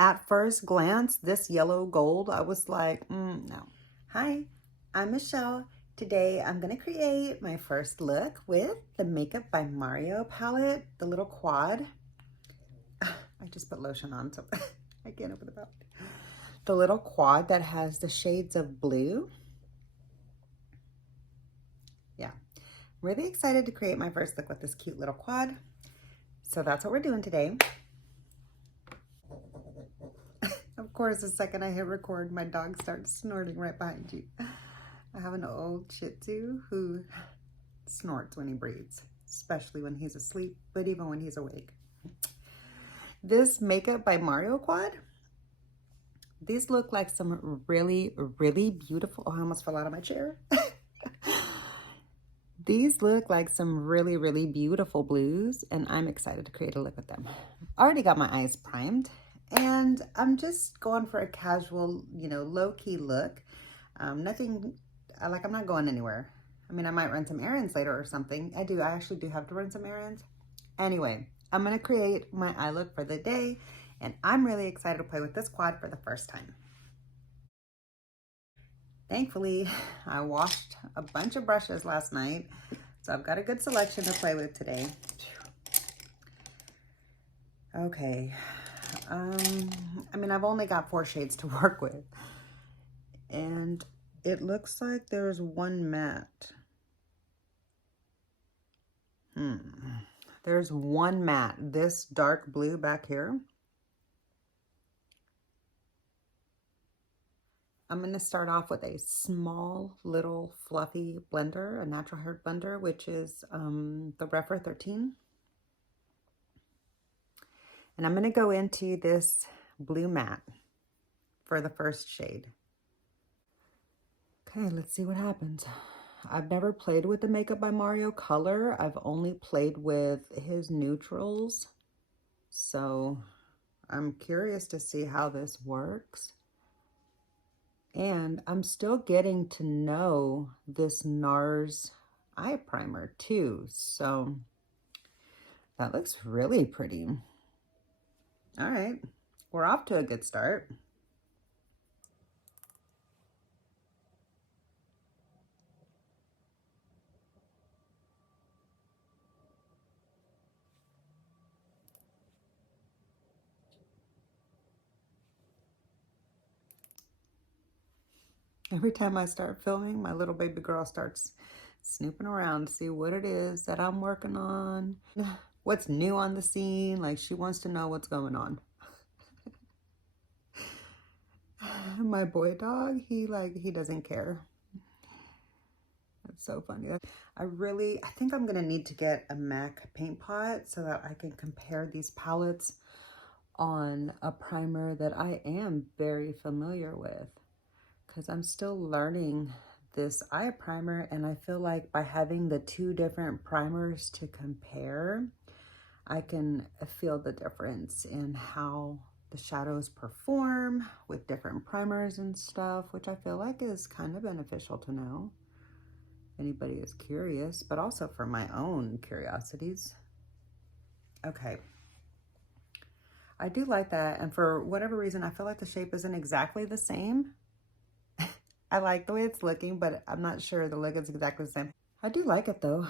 At first glance, this yellow gold, I was like, no. Hi, I'm Michelle. Today I'm going to create my first look with the Makeup by Mario palette, the little quad. I just put lotion on, so I can't open the palette. The little quad that has the shades of blue. Yeah, really excited to create my first look with this cute little quad. So that's what we're doing today. Of course, the second I hit record, my dog starts snorting right behind you. I have an old Shih Tzu who snorts when he breathes, especially when he's asleep, but even when he's awake. This Makeup by Mario quad, these look like some really, really beautiful, oh, I almost fell out of my chair. These look like some really, really beautiful blues, and I'm excited to create a look with them. I already got my eyes primed, and I'm just going for a casual, low-key look. Nothing, I'm not going anywhere. I mean, I might run some errands later or something. I actually do have to run some errands. Anyway, I'm gonna create my eye look for the day, and I'm really excited to play with this quad for the first time. Thankfully, I washed a bunch of brushes last night, so I've got a good selection to play with today. Okay, I mean, I've only got 4 shades to work with, and it looks like there's one matte. There's one matte, this dark blue back here. I'm going to start off with a small little fluffy blender, a natural hair blender, which is the Refer 13. And I'm going to go into this blue matte for the first shade. Okay, let's see what happens. I've never played with the Makeup by Mario color. I've only played with his neutrals. So I'm curious to see how this works. And I'm still getting to know this NARS eye primer too. So that looks really pretty. All right, we're off to a good start. Every time I start filming, my little baby girl starts snooping around to see what it is that I'm working on, what's new on the scene. Like, she wants to know what's going on. My boy dog, he doesn't care. That's so funny. I think I'm gonna need to get a MAC paint pot so that I can compare these palettes on a primer that I am very familiar with, because I'm still learning this eye primer, and I feel like by having the 2 different primers to compare, I can feel the difference in how the shadows perform with different primers and stuff, which I feel like is kind of beneficial to know if anybody is curious, but also for my own curiosities. Okay. I do like that, and for whatever reason, I feel like the shape isn't exactly the same. I like the way it's looking, but I'm not sure the look is exactly the same. I do like it though.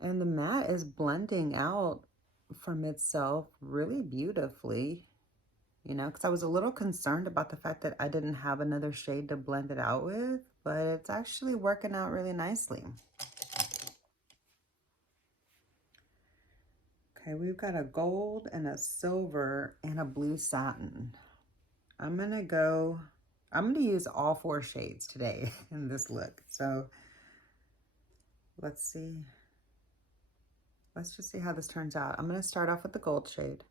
And the matte is blending out from itself really beautifully, because I was a little concerned about the fact that I didn't have another shade to blend it out with, but it's actually working out really nicely. Okay, we've got a gold and a silver and a blue satin. I'm gonna use all 4 shades today in this look. So let's see. Let's just see how this turns out. I'm gonna start off with the gold shade.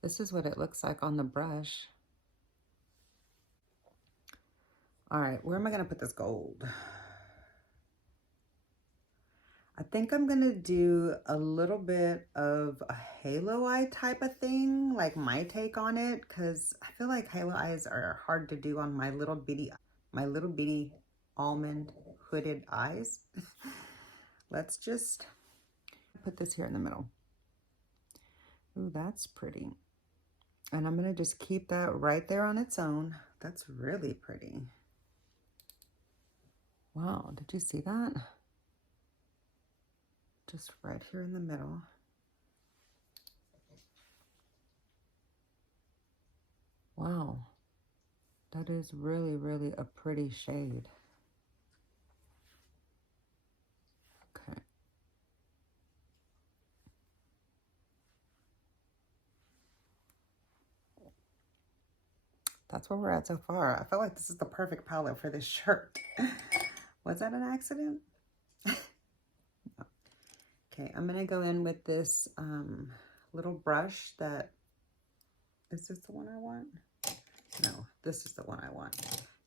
This is what it looks like on the brush. All right, where am I gonna put this gold? I think I'm gonna do a little bit of a halo eye type of thing, like my take on it, because I feel like halo eyes are hard to do on my little bitty almond hooded eyes. let's just put this here in the middle. Ooh, that's pretty. And I'm gonna just keep that right there on its own. That's really pretty. Wow, did you see that? Just right here in the middle. Wow, that is really, really a pretty shade. Okay. That's where we're at so far. I feel like this is the perfect palette for this shirt. Was that an accident? No. Okay, I'm gonna go in with this little brush that, is this the one I want? No, this is the one I want.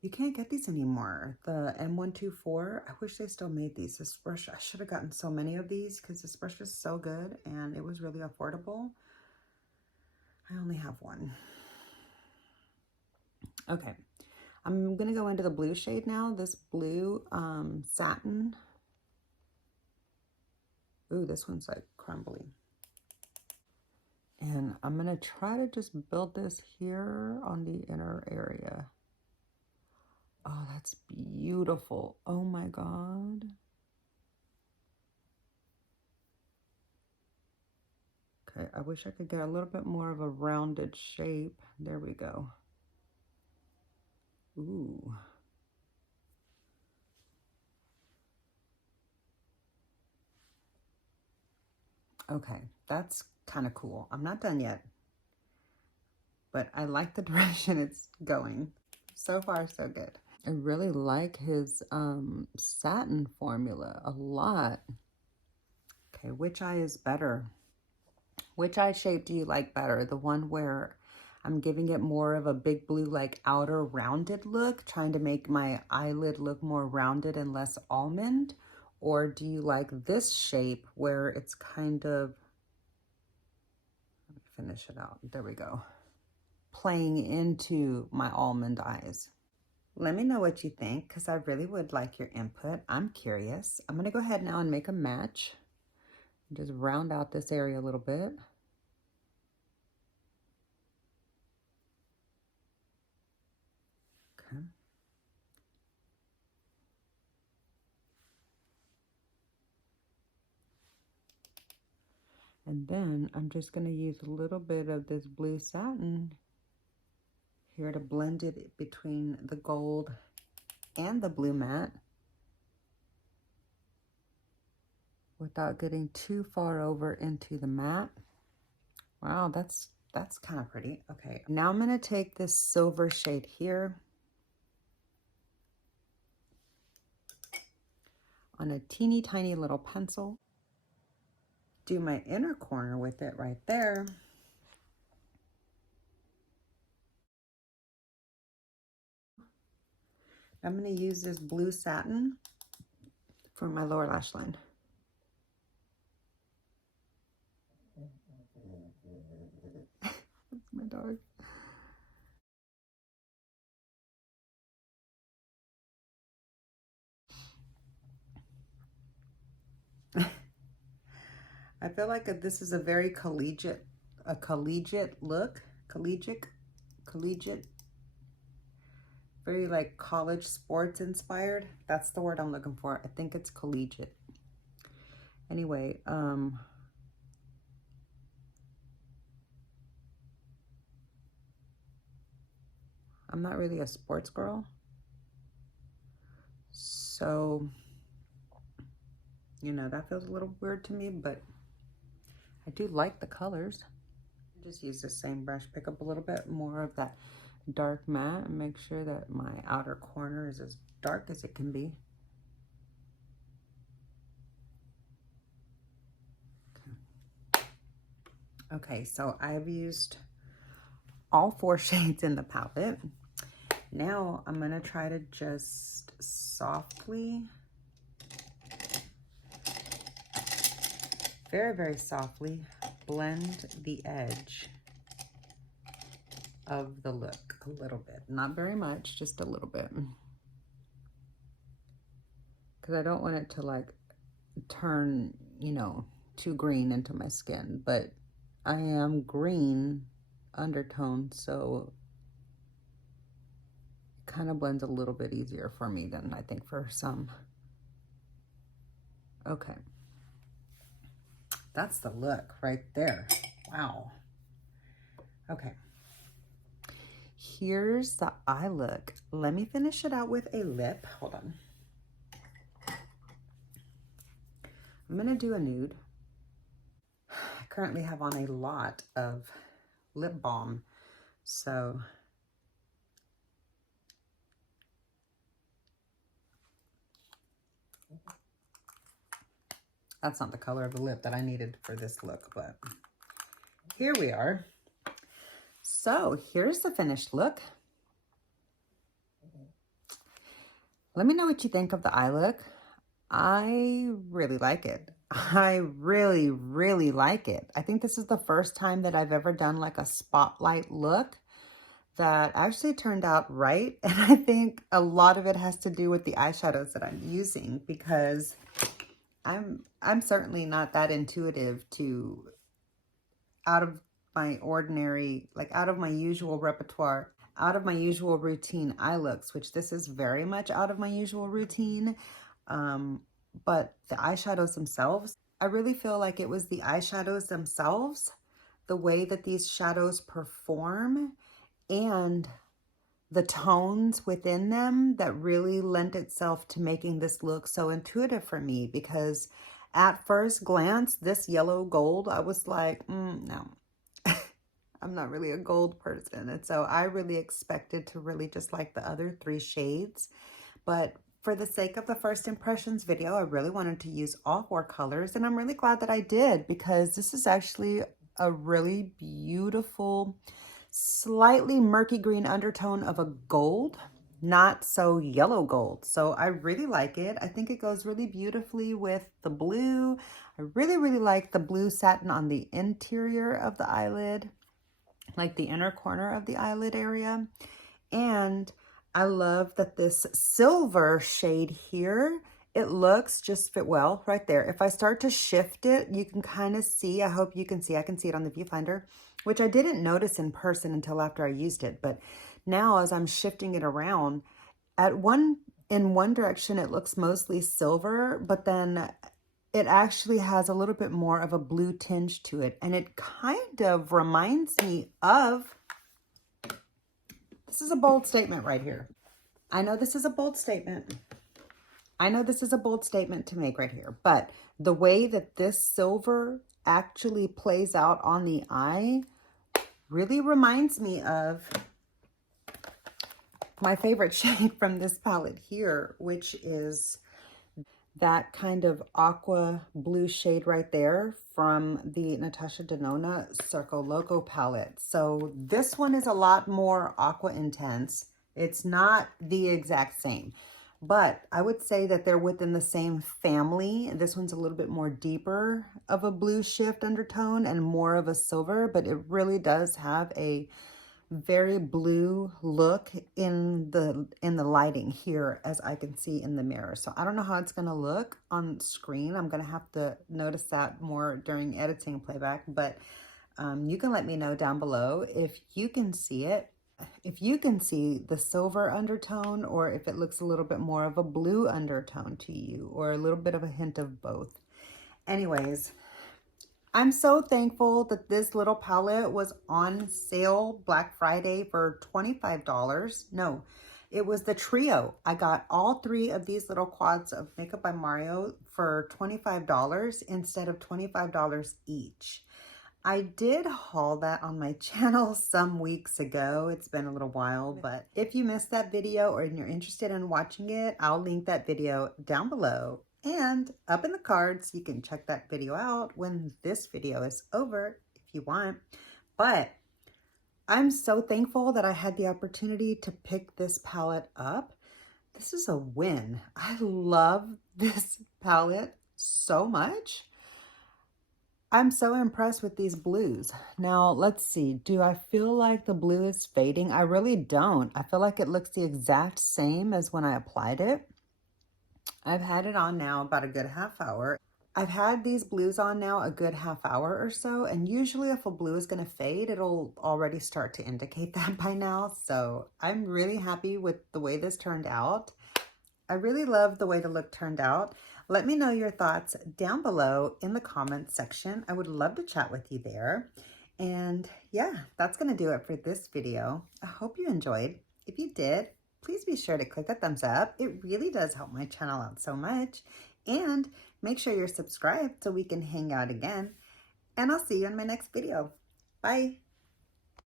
You can't get these anymore. The M124, I wish they still made these. This brush, I should have gotten so many of these because this brush is so good and it was really affordable. I only have one. Okay, I'm gonna go into the blue shade now. This blue satin. Ooh, this one's like crumbly. And I'm gonna try to just build this here on the inner area. Oh, that's beautiful. Oh my God. Okay, I wish I could get a little bit more of a rounded shape. There we go. Ooh. Okay, that's kind of cool. I'm not done yet, but I like the direction it's going. So far, so good. I really like his satin formula a lot. Okay, which eye is better? Which eye shape do you like better? The one where I'm giving it more of a big blue, like outer rounded look, trying to make my eyelid look more rounded and less almond? Or do you like this shape where it's kind of, let me finish it out. There we go. Playing into my almond eyes. Let me know what you think because I really would like your input. I'm curious. I'm going to go ahead now and make a match. Just round out this area a little bit. Okay. And then I'm just going to use a little bit of this blue satin here to blend it between the gold and the blue matte without getting too far over into the matte. Wow, that's kind of pretty. Okay, now I'm going to take this silver shade here on a teeny tiny little pencil. Do my inner corner with it right there. I'm going to use this blue satin for my lower lash line. That's my dog. I feel like this is a very collegiate look. Collegiate. Very like college sports inspired. That's the word I'm looking for. I think it's collegiate. Anyway, I'm not really a sports girl. So, you know, that feels a little weird to me, but I do like the colors. Just use the same brush, pick up a little bit more of that dark matte and make sure that my outer corner is as dark as it can be. Okay, so I've used all 4 shades in the palette. Now I'm gonna try to just softly, very, very softly blend the edge of the look a little bit. Not very much, just a little bit. Because I don't want it to like turn, you know, too green into my skin, but I am green undertone, so it kind of blends a little bit easier for me than I think for some. Okay. That's the look right there. Wow. Okay. Here's the eye look. Let me finish it out with a lip. Hold on. I'm gonna do a nude. I currently have on a lot of lip balm, so that's not the color of the lip that I needed for this look, but here we are. So here's the finished look. Let me know what you think of the eye look. I really like it. I really, really like it. I think this is the first time that I've ever done like a spotlight look that actually turned out right. And I think a lot of it has to do with the eyeshadows that I'm using, because I'm certainly not that intuitive to out of my ordinary, like out of my usual repertoire, out of my usual routine eye looks, which this is very much out of my usual routine. But the eyeshadows themselves, I really feel like it was the eyeshadows themselves, the way that these shadows perform, and the tones within them that really lent itself to making this look so intuitive for me. Because at first glance, this yellow gold, I was like, no, I'm not really a gold person. And so I really expected to really just like the other 3 shades. But for the sake of the first impressions video, I really wanted to use all 4 colors. And I'm really glad that I did, because this is actually a really beautiful, slightly murky green undertone of a gold, not so yellow gold. So I really like it. I think it goes really beautifully with the blue. I really, really like the blue satin on the interior of the eyelid, like the inner corner of the eyelid area. And I love that this silver shade here, it looks just fit well right there. If I start to shift it, you can kind of see, I hope you can see, I can see it on the viewfinder, which I didn't notice in person until after I used it. But now as I'm shifting it around, in one direction, it looks mostly silver, but then it actually has a little bit more of a blue tinge to it. And it kind of reminds me of, this is a bold statement right here. I know this is a bold statement. I know this is a bold statement to make right here, but the way that this silver actually plays out on the eye really reminds me of my favorite shade from this palette here, which is that kind of aqua blue shade right there from the Natasha Denona Circo Loco palette. So this one is a lot more aqua intense. It's not the exact same, but I would say that they're within the same family. This one's a little bit more deeper of a blue shift undertone and more of a silver, but it really does have a very blue look in the lighting here, as I can see in the mirror. So I don't know how it's going to look on screen. I'm going to have to notice that more during editing playback, but you can let me know down below if you can see it, if you can see the silver undertone, or if it looks a little bit more of a blue undertone to you, or a little bit of a hint of both. Anyways, I'm so thankful that this little palette was on sale Black Friday for $25. No, it was the trio. I got all 3 of these little quads of Makeup by Mario for $25 instead of $25 each. I did haul that on my channel some weeks ago. It's been a little while, but if you missed that video or you're interested in watching it, I'll link that video down below and up in the cards. You can check that video out when this video is over if you want. But I'm so thankful that I had the opportunity to pick this palette up. This is a win. I love this palette so much. I'm so impressed with these blues. Now, let's see. Do I feel like the blue is fading? I really don't. I feel like it looks the exact same as when I applied it. I've had it on now about a good half hour. I've had these blues on now a good half hour or so, and usually if a blue is going to fade, it'll already start to indicate that by now. So I'm really happy with the way this turned out. I really love the way the look turned out. Let me know your thoughts down below in the comments section. I would love to chat with you there. And yeah, that's going to do it for this video. I hope you enjoyed. If you did, please be sure to click a thumbs up. It really does help my channel out so much. And make sure you're subscribed so we can hang out again. And I'll see you in my next video. Bye.